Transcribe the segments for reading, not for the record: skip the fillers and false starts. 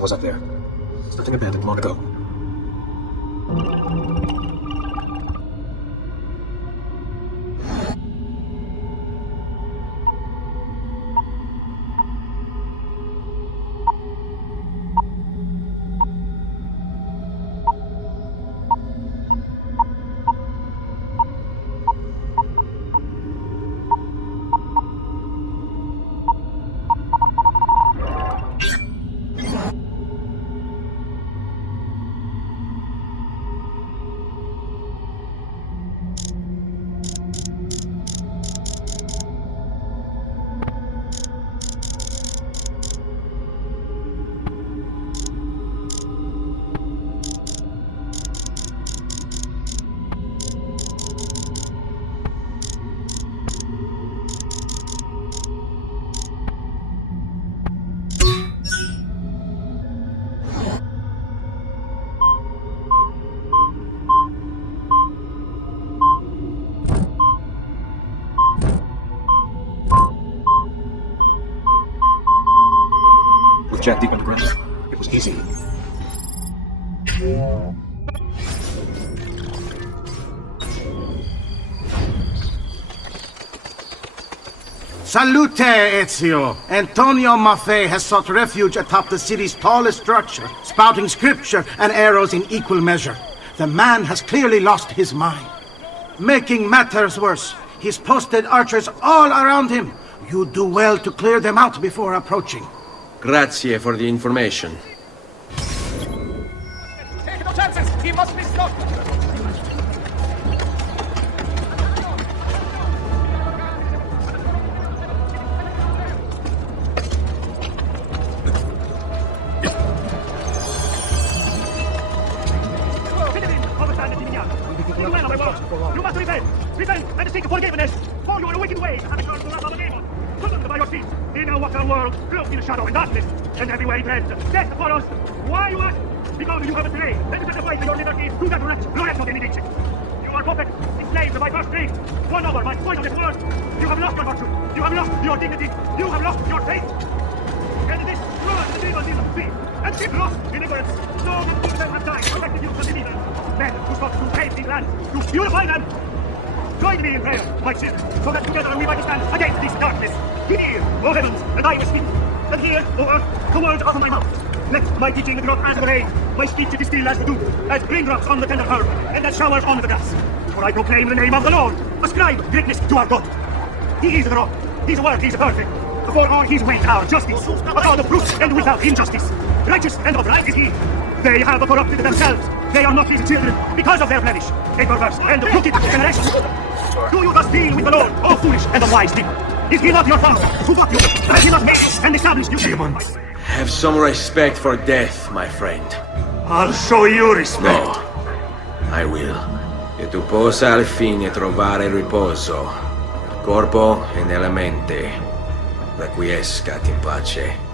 Something was up there. Something abandoned long ago. Jack deep underground. It was easy. Salute, Ezio! Antonio Maffei has sought refuge atop the city's tallest structure, spouting scripture and arrows in equal measure. The man has clearly lost his mind. Making matters worse, he's posted archers all around him. You do well to clear them out before approaching. Grazie for the information. Take no chances! He must be stopped! You must repent! Repent and seek forgiveness for your wicked ways and return to the wrath of the demon! Put them by your feet! In a water world, clothed in shadow and darkness, and everywhere dread, death for us! Why you ask? Because you have betrayed and sacrificed your liberty to that wretch, Lorenzo de Medici! You are puppet, enslaved by first dream, won over by spoil of this world! You have lost your virtue! You have lost your dignity! You have lost your faith! And this ruins the demons in the sea! And keep lost in ignorance! So that people have died, protected you from the evil! Men who sought to save these lands, to purify them! Join me in prayer, my children, so that together we might stand against this darkness! Hear, O heavens, and I will speak, and hear, O earth, the words of my mouth. Let my teaching drop as the rain, my speech distill as the dew, as raindrops on the tender herb, and as showers on the grass. For I proclaim the name of the Lord, ascribe greatness to our God. He is the rock, his word is perfect, for all his ways are justice, but all the fruits and without injustice. Righteous and upright is he. They have corrupted themselves, they are not his children, because of their blemish, a perverse and wicked generation. Do you thus deal with the Lord, O foolish and unwise people? Is he not your father, who got you? Has he not made you and established you? Demons. Have some respect for death, my friend. I'll show you respect. No, I will. Che tu possa al fine trovare riposo, nel corpo e nella mente. Requiescat in pace.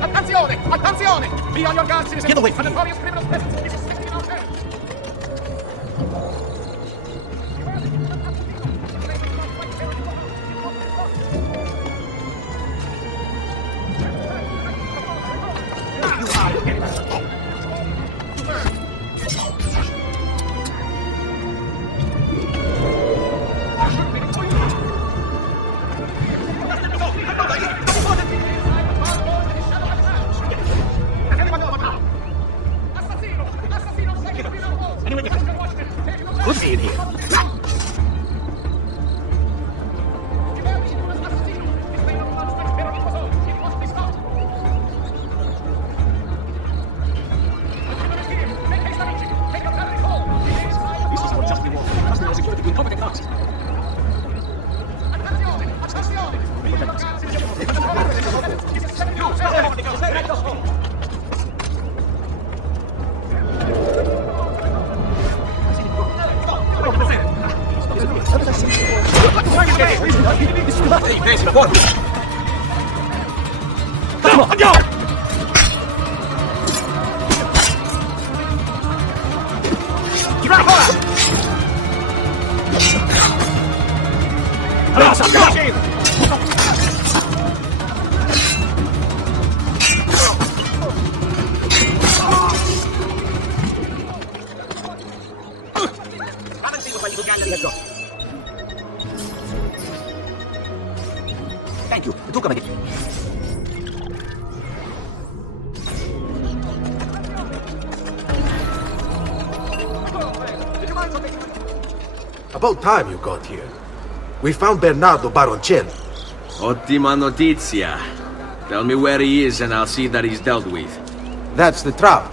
Attenzione! Attenzione! Be on your guard, citizens! Get away from me! A notorious criminal's presence is suspected in our town! Assassino! Desimo, fuori! Andiamo, andiamo! Gira ancora! Allora, salta! Let's go. Thank you. Tu come dici? About time you got here. We found Bernardo Baroncelli. Ottima notizia. Tell me where he is and I'll see that he's dealt with. That's the trouble.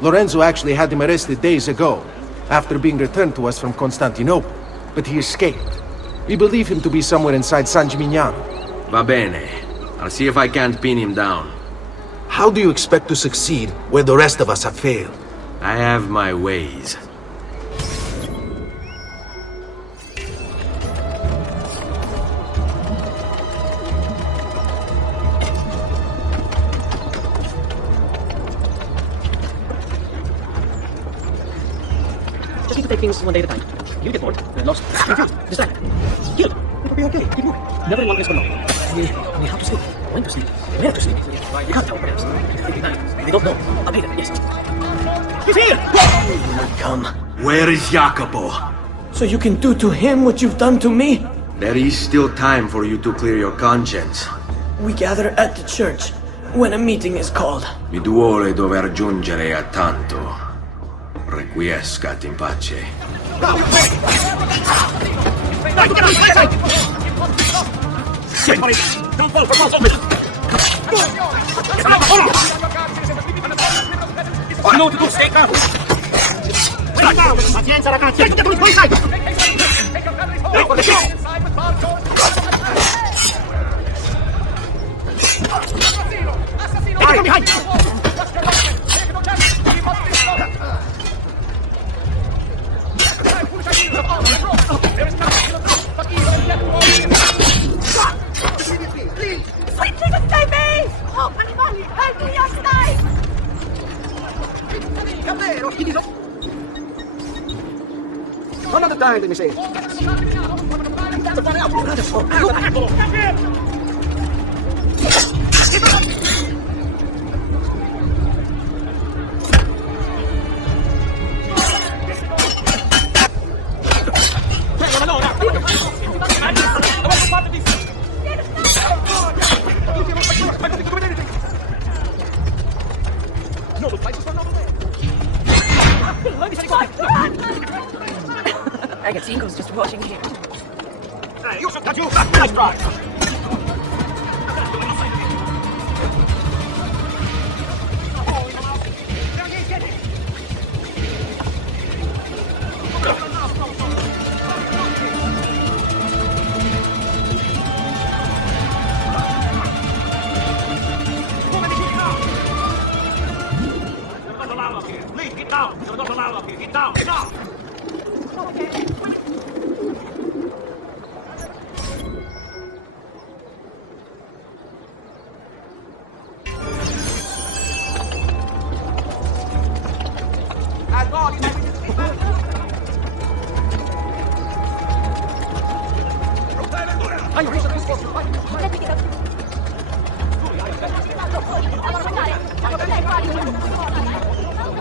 Lorenzo actually had him arrested days ago, after being returned to us from Constantinople. But he escaped. We believe him to be somewhere inside San Gimignano. Va bene. I'll see if I can't pin him down. How do you expect to succeed where the rest of us have failed? I have my ways. Just need to take things one day at a time. You get bored, then lost, confused, distracted, killed. It'll be okay. Keep moving. Never in one place for long. I mean, how to sleep, when to sleep, where to sleep. You can't tell, perhaps. They don't know. I'll pay them, yes. He's here! Come. Where is Jacopo? So you can do to him what you've done to me? There is still time for you to clear your conscience. We gather at the church when a meeting is called. Mi duole dover giungere a tanto. Requiescat in pace. Don't fall for false omission! You know what to do, stay calm! Stay down! Pazienza, ragazzi! Get to the police side! Get from behind! Sweet Jesus, save me! Oh, animali, help me, I'm dying! One at a time, let me say. Ragazzino's just watching here. Hey, you should catch you! Nice try! Please, get down! You're not allowed up here! Get down! Get down!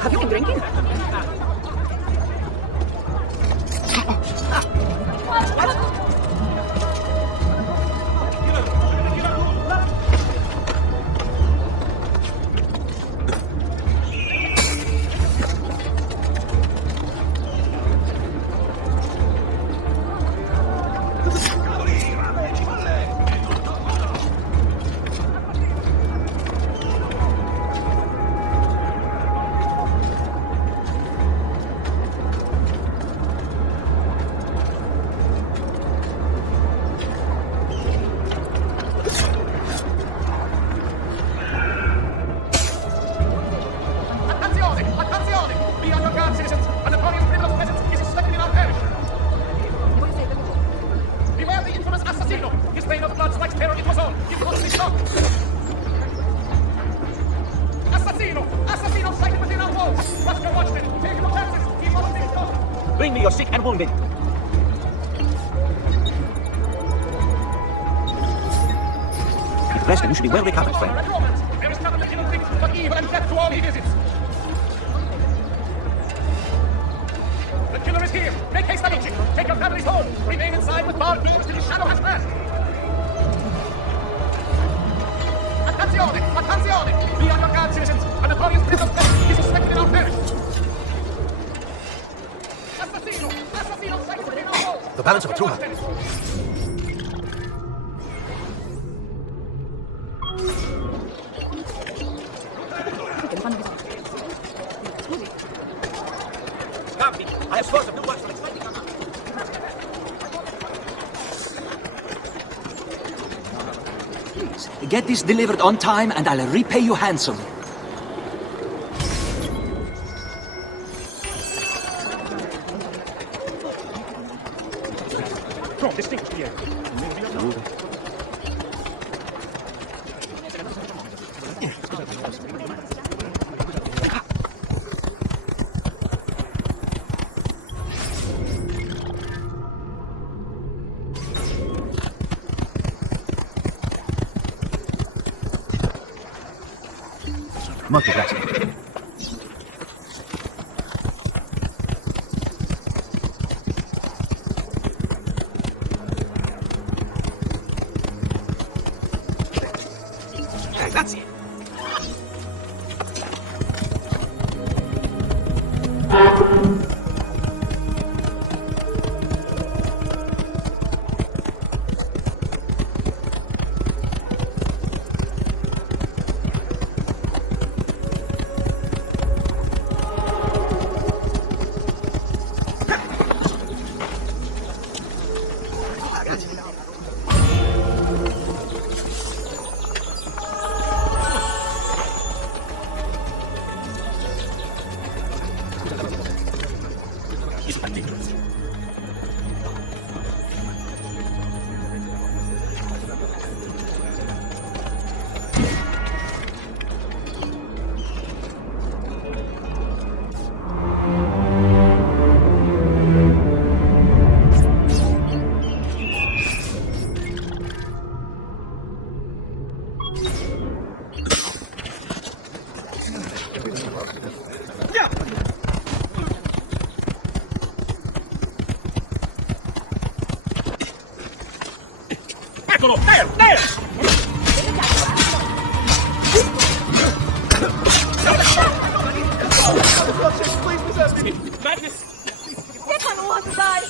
Have you been drinking? Trust your watchmen. Take your chances. Keep on things going. Bring me your sick and wounded. If blessed, you should be well recovered, friend. Romans, there is nothing that killing things but evil and death to all he visits. The killer is here. Make haste, Amici. Take your families home. Remain inside with barred doors till his shadow has passed. Attenzione! Attenzione! Be on your guard, citizens. A notorious prince of death is suspected in our parish. Assassino! Assassino! Sighted within our walls. The balance of a true hunter. I have scores of new works for expanding our knowledge. Please, get this delivered on time and I'll repay you handsomely. From distinguished here. Molto grazie. Grazie. Eccolo! There! There! Madness! Stefano wants to die!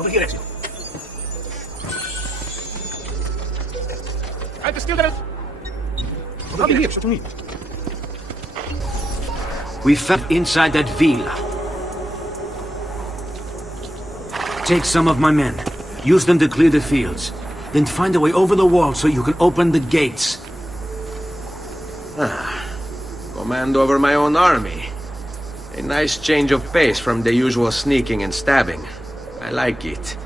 Over here, Ezio. And the student. Over here, to me. We fell inside that villa. Take some of my men. Use them to clear the fields. Then find a way over the wall so you can open the gates. Command over my own army. A nice change of pace from the usual sneaking and stabbing. I like it.